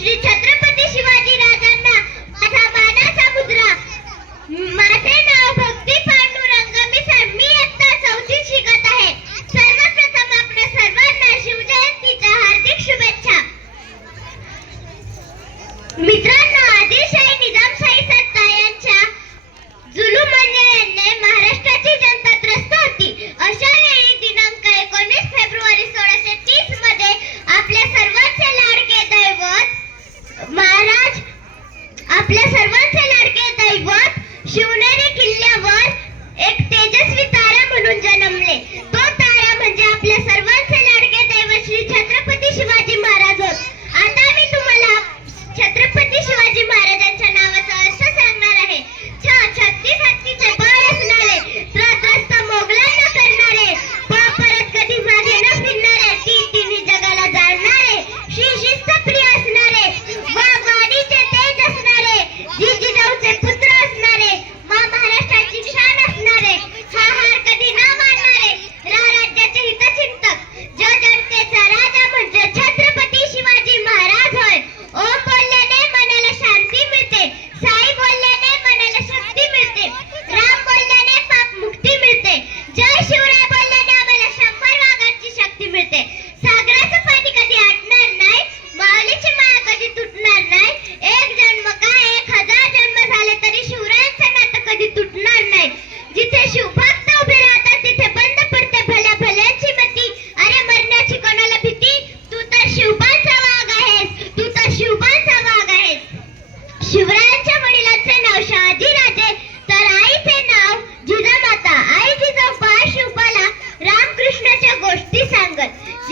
শ্রী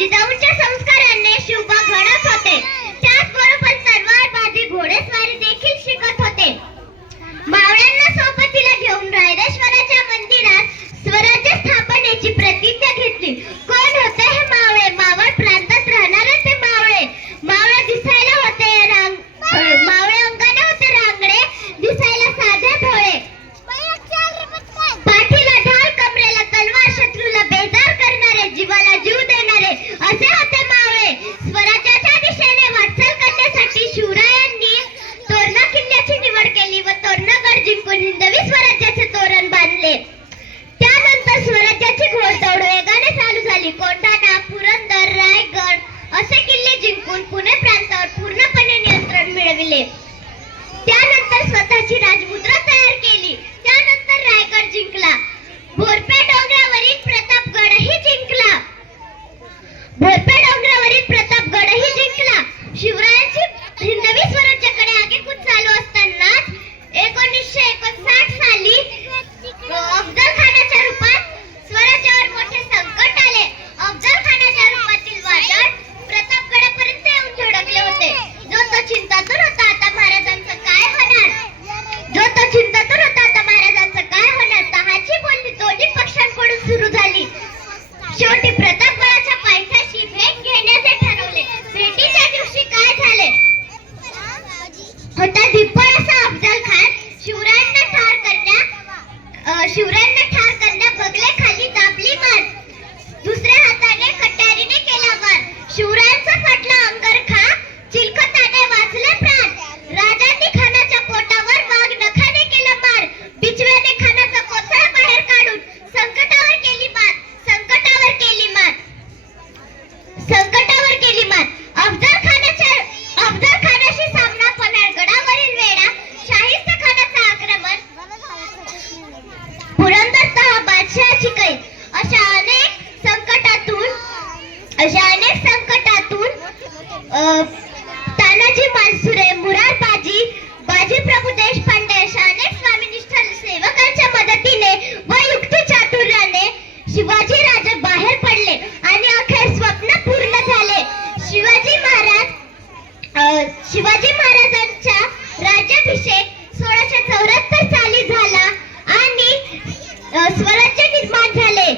जिजाऊंच्या संस्काराने शिवबा घडत होते. त्याचबरोबर तलवारबाजी घोडेस्वारी देखील शिकत होते. मावळ्यांना सोबतीला घेऊन रायरेश्वराच्या मंदिरात protect पानसुरे मुरारबाजी बाजी प्रभू देशपांडे अनेक स्वामीनिष्ठ सेवकांच्या मदतीने व युक्त चातुर्याने शिवाजी राजे बाहेर पडले आणि अखेर स्वप्न पूर्ण झाले. शिवाजी महाराज शिवाजी महाराजांच्या राज्याभिषेक सोळाशे चौऱ्याहत्तर साली झाला आणि स्वराज्य निर्माण झाले.